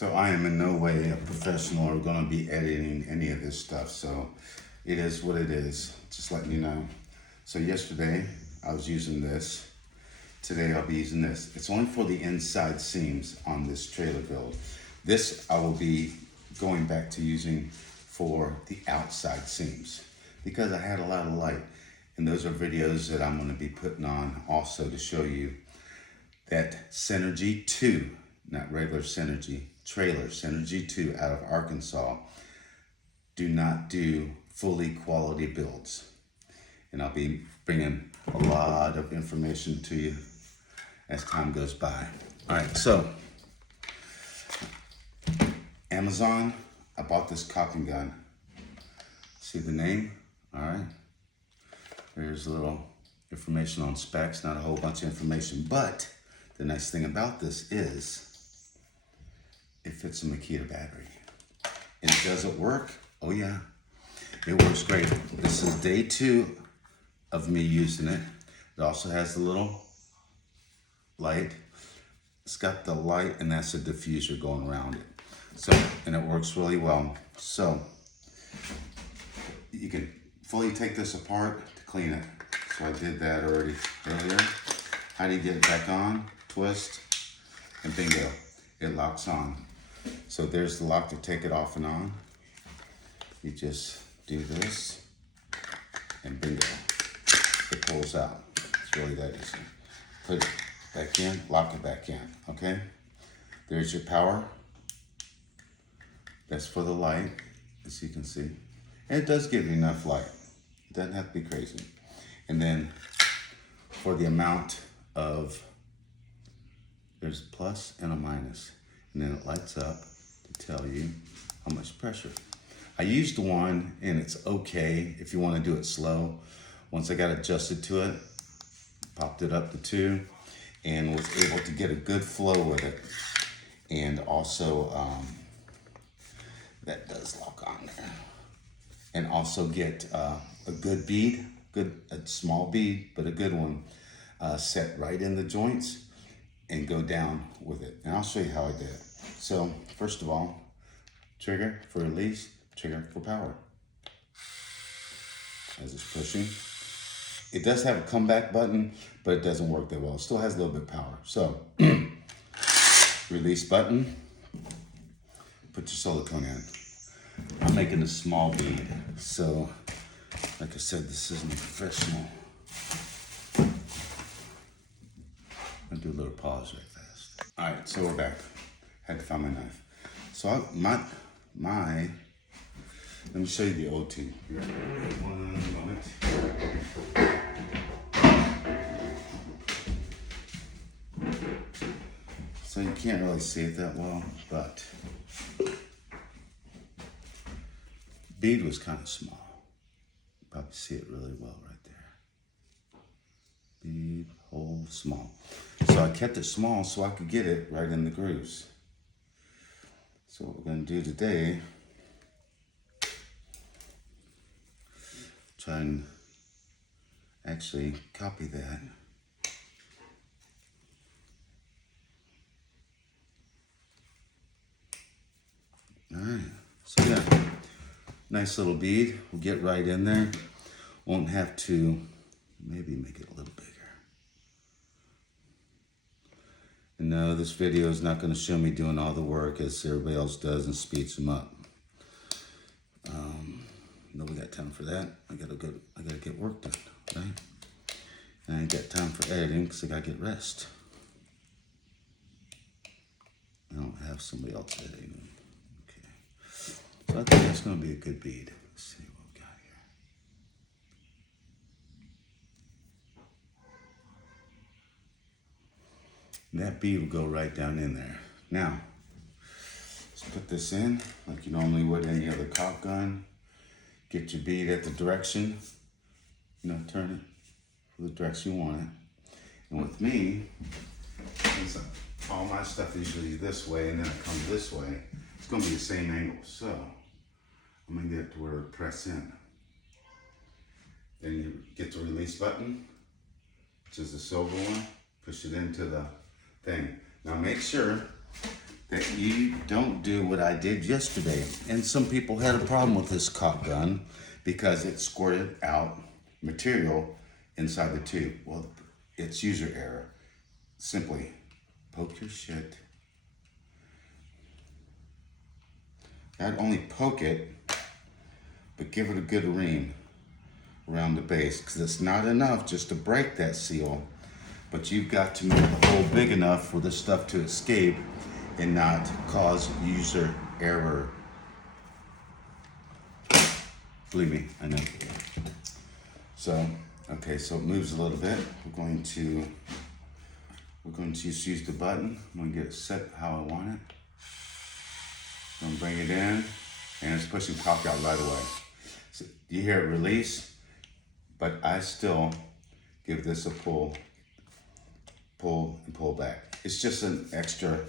So I am in no way a professional or going to be editing any of this stuff. So it is what it is. Just letting you know. So yesterday I was using this. Today I'll be using this. It's only for the inside seams on this trailer build. This I will be going back to using for the outside seams because I had a lot of light. And those are videos that I'm going to be putting on also to show you that Synergy 2, not regular Synergy, trailer Synergy 2 out of Arkansas, do not do fully quality builds. And I'll be bringing a lot of information to you as time goes by. All right, so Amazon, I bought this caulking gun. See the name? All right. There's a little information on specs, not a whole bunch of information, but the nice thing about this is it fits a Makita battery. And does it work? Oh yeah, it works great. This is day 2 of me using it. It also has the little light. It's got the light and that's a diffuser going around it. So, and it works really well. So, you can fully take this apart to clean it. So I did that already earlier. How do you get it back on? Twist, and bingo, it locks on. So there's the lock to take it off and on. You just do this, and bingo, it pulls out. It's really that easy. Put it back in, lock it back in, okay? There's your power. That's for the light, as you can see. And it does give you enough light. It doesn't have to be crazy. And then for the amount of, there's a plus and a minus. And then it lights up to tell you how much pressure. I used one and it's okay if you want to do it slow. Once I got adjusted to it, popped it up to 2 and was able to get a good flow with it. And also, that does lock on there. And also get a good bead, a small bead, but a good one, set right in the joints and go down with it. And I'll show you how I did it. So first of all, trigger for release, trigger for power. As it's pushing. It does have a comeback button, but it doesn't work that well. It still has a little bit of power. So release button, put your silicone in. I'm making a small bead, so like I said, this isn't professional. I'll do a little pause right fast. All right, so we're back. Had to find my knife. So let me show you the OT. One moment. So you can't really see it that well, but bead was kind of small. You probably see it really well right there. Bead hole small. So I kept it small so I could get it right in the grooves. So what we're going to do today, try and actually copy that. All right, so yeah. Nice little bead. We'll get right in there. Won't have to maybe make it a little bigger. And no, this video is not going to show me doing all the work as everybody else does and speeds them up. No, we got time for that. I gotta get work done, right? And I ain't got time for editing because I gotta get rest. I don't have somebody else editing. So I think that's going to be a good bead. Let's see what we got here. And that bead will go right down in there. Now, let's put this in like you normally would any other caulk gun. Get your bead at the direction. Turn it for the direction you want it. And with me, since all my stuff is usually this way and then it comes this way, it's going to be the same angle. So I'm going to get it to where it press in. Then you get the release button, which is the silver one. Push it into the thing. Now make sure that you don't do what I did yesterday. And some people had a problem with this caulk gun because it squirted out material inside the tube. Well, it's user error. Simply poke your shit. Not only poke it, but give it a good ream around the base, because it's not enough just to break that seal, but you've got to make the hole big enough for the stuff to escape and not cause user error. Believe me, I know. So, okay, so it moves a little bit. We're going to just use the button. I'm gonna get it set how I want it. I'm gonna bring it in, and it's pushing caulk out right away. So you hear it release, but I still give this a pull and pull back. It's just an extra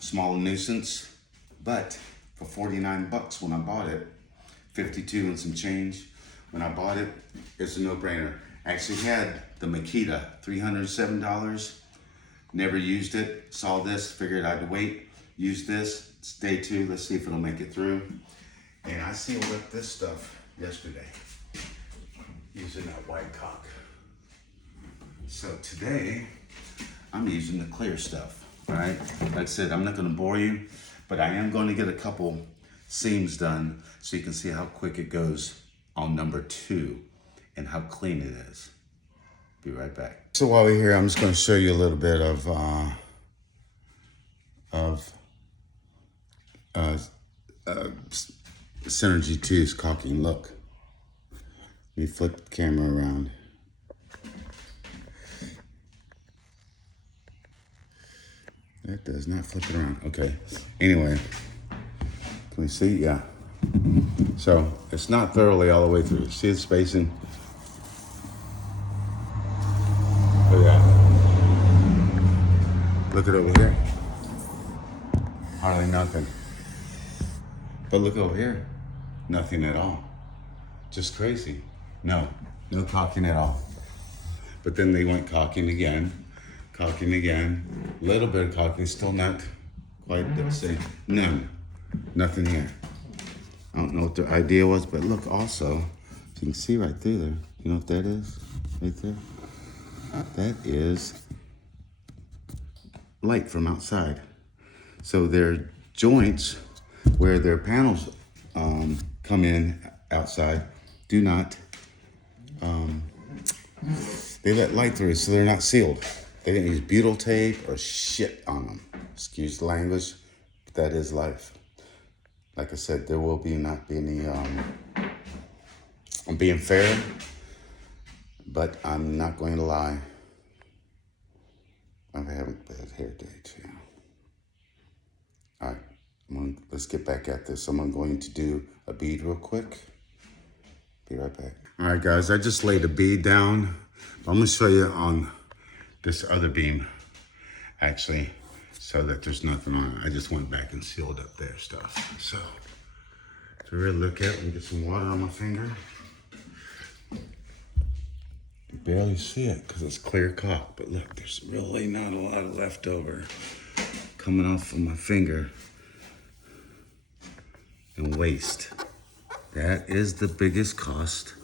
small nuisance, but for 49 bucks when I bought it, 52 and some change when I bought it, it's a no-brainer. I actually had the Makita, $307, never used it, saw this, figured I'd wait, use this, it's day 2, let's see if it'll make it through. And I sealed up this stuff yesterday using that white caulk. So today, I'm using the clear stuff, all right? Like I said, I'm not gonna bore you, but I am gonna get a couple seams done so you can see how quick it goes on number 2 and how clean it is. Be right back. So while we're here, I'm just gonna show you a little bit of Synergy 2's caulking. Look, let me flip the camera around. That does not flip it around. Okay. Anyway, can we see? Yeah. So it's not thoroughly all the way through. See the spacing? Oh yeah. Look at over here. Hardly nothing. But look over here. Nothing at all. Just crazy. No caulking at all. But then they went caulking again, a little bit of caulking, still not quite the same. Nothing here. I don't know what their idea was, but look also, you can see right through there. You know what that is? Right there? That is light from outside. So their joints where their panels come in outside do not, they let light through, so they're not sealed. They didn't use butyl tape or shit on them. Excuse the language, but that is life. Like I said, there will not be any, I'm being fair, but I'm not going to lie. I'm having a bad hair day too. All right, let's get back at this. I'm going to do a bead real quick. Be right back. All right, guys, I just laid a bead down. I'm gonna show you on this other beam, actually, so that there's nothing on it. I just went back and sealed up their stuff. So to really look at it, let me get some water on my finger. You barely see it because it's clear caulk, but look, there's really not a lot of leftover coming off of my finger and waste. That is the biggest cost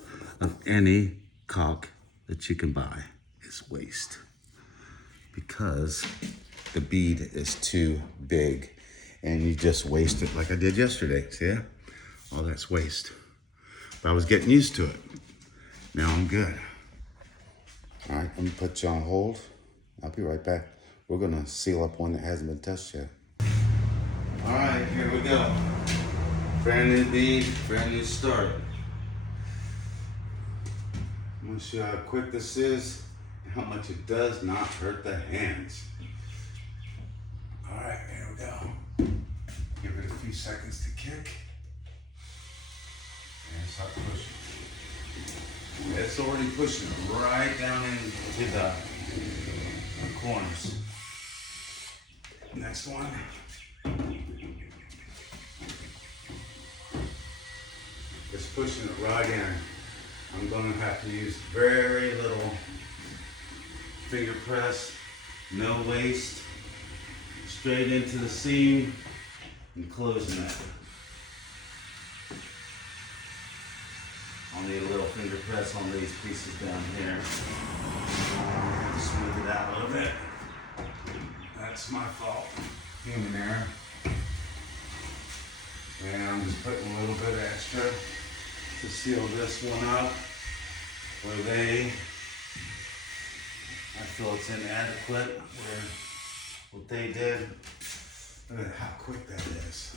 of any caulk that you can buy, is waste. Because the bead is too big and you just waste it like I did yesterday. See that? All that's waste. But I was getting used to it. Now I'm good. All right, let me put you on hold. I'll be right back. We're gonna seal up one that hasn't been touched yet. All right, here we go. Brand new bead, brand new start. I'm gonna show you how quick this is and how much it does not hurt the hands. All right, here we go. Give it a few seconds to kick. And start pushing. It's already pushing right down into the corners. Next one. It's pushing it right in. I'm gonna have to use very little finger press, no waste, straight into the seam and closing it. I'll need a little finger press on these pieces down here. Smooth it out a little bit. That's my fault. Human error. And I'm just putting a little bit extra to seal this one up where I feel it's inadequate where what they did. Look at how quick that is.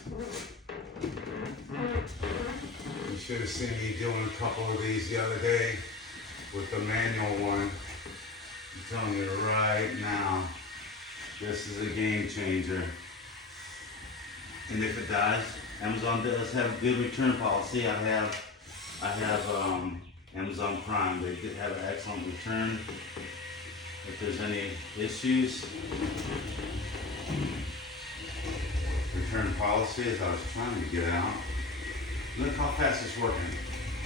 You should have seen me doing a couple of these the other day with the manual one. I'm telling you right now, this is a game changer. And if it dies, Amazon does have a good return policy. I have Amazon Prime. They did have an excellent return. If there's any issues, return policy, as I was trying to get out. Look how fast it's working.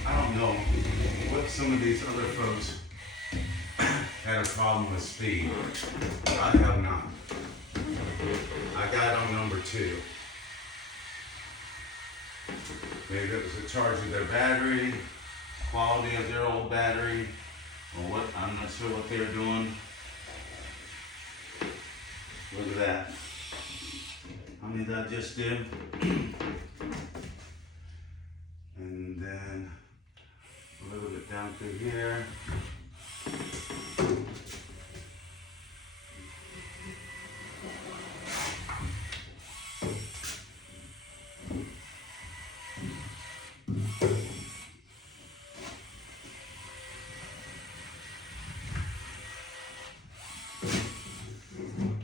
I don't know what some of these other folks had a problem with speed. I have not. I got on number 2. Maybe it was a charge of their battery, quality of their old battery, or what, I'm not sure what they were doing. Look at that. How many did I just do? And then a little bit down through here.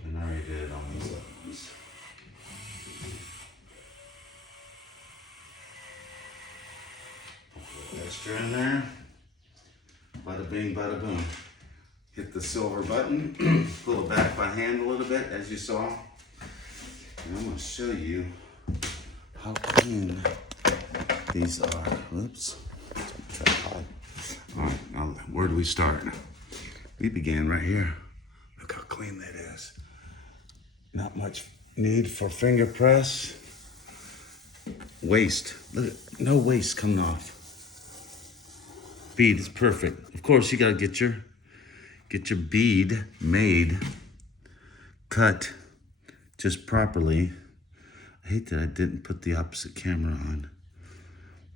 And I already did on these other ones. Extra in there. Bada bing, bada boom. Hit the silver button. Pull it back by hand a little bit, as you saw. And I'm going to show you how clean these are. Whoops. Tripod. All right, now where do we start? We began right here. Look how clean that is. Not much need for finger press. Waste. Look, no waste coming off. Bead is perfect. Of course, you gotta get your bead made, cut just properly. I hate that I didn't put the opposite camera on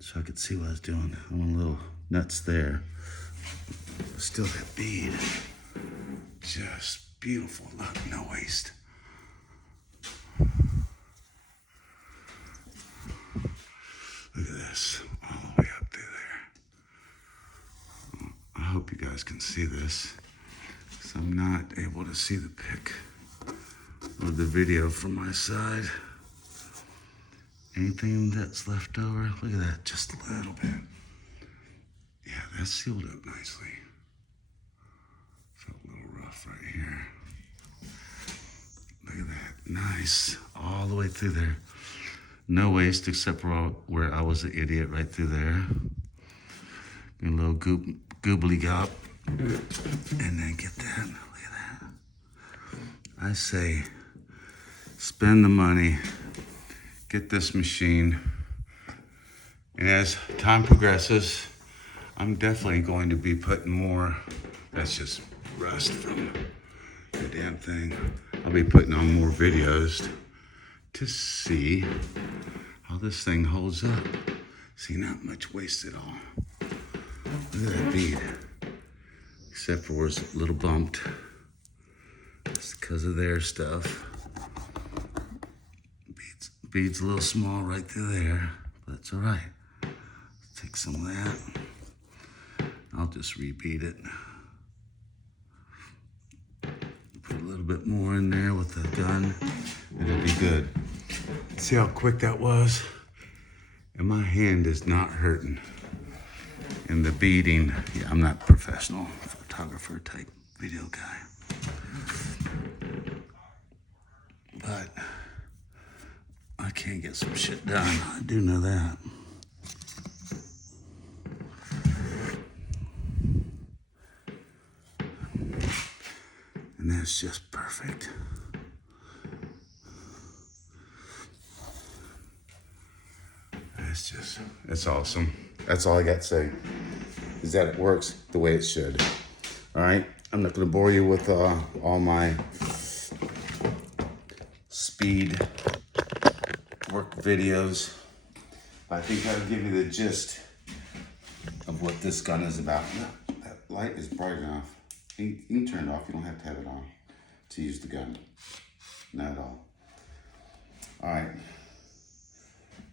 so I could see what I was doing. I went a little nuts there. Still that bead, just beautiful. Look, no waste. Look at this, all the way up through there. I hope you guys can see this, because I'm not able to see the pic or the video from my side. Anything that's left over, look at that, just a little bit. Yeah, that's sealed up nicely. Felt a little rough right here. Look at that, nice, all the way through there. No waste except for where I was an idiot right through there. Get a little goobly gop. And then get that, look at that. I say, spend the money, get this machine. And as time progresses, I'm definitely going to be putting more, that's just rust from the damn thing. I'll be putting on more videos to see how this thing holds up. See, not much waste at all. Look at that bead. Except for where it's a little bumped. It's because of their stuff. Bead's a little small right through there, but it's all right. Take some of that. I'll just repeat it. Put a little bit more in there with the gun. It'll be good. See how quick that was? And my hand is not hurting. And the beading, yeah, I'm not a professional photographer type video guy. But I can get some shit done. I do know that. And that's just perfect. it's awesome. That's all I got to say, is that it works the way it should. All right, I'm not gonna bore you with all my speed work videos. I think I'll give you the gist of what this gun is about. That light is bright enough. You can turn it off, you don't have to have it on to use the gun. Not at all. All right,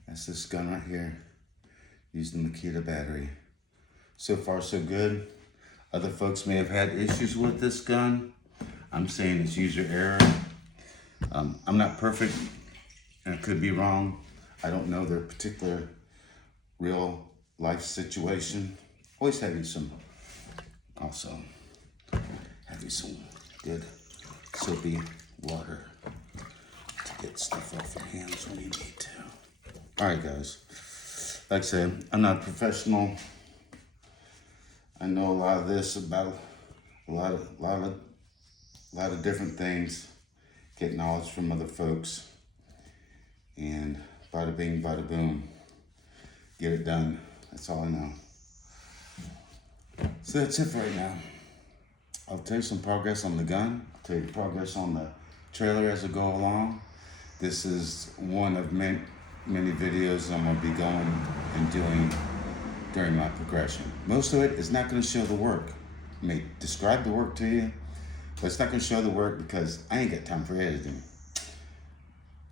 that's this gun right here. Using the Makita battery. So far so good. Other folks may have had issues with this gun. I'm saying it's user error. I'm not perfect, and I could be wrong. I don't know their particular real life situation. Always having some, also having some good soapy water to get stuff off your hands when you need to. All right, guys. Like I said, I'm not a professional. I know a lot of this about a lot of different things. Get knowledge from other folks, and bada bing, bada boom, get it done. That's all I know. So that's it for right now. I'll tell you some progress on the gun. I'll tell you progress on the trailer as I go along. This is one of many videos I'm gonna be going and doing during my progression. Most of it is not gonna show the work. I may describe the work to you, but it's not gonna show the work because I ain't got time for editing.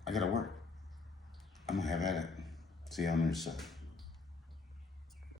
I gotta work. I'm gonna have at it. See you on the other side.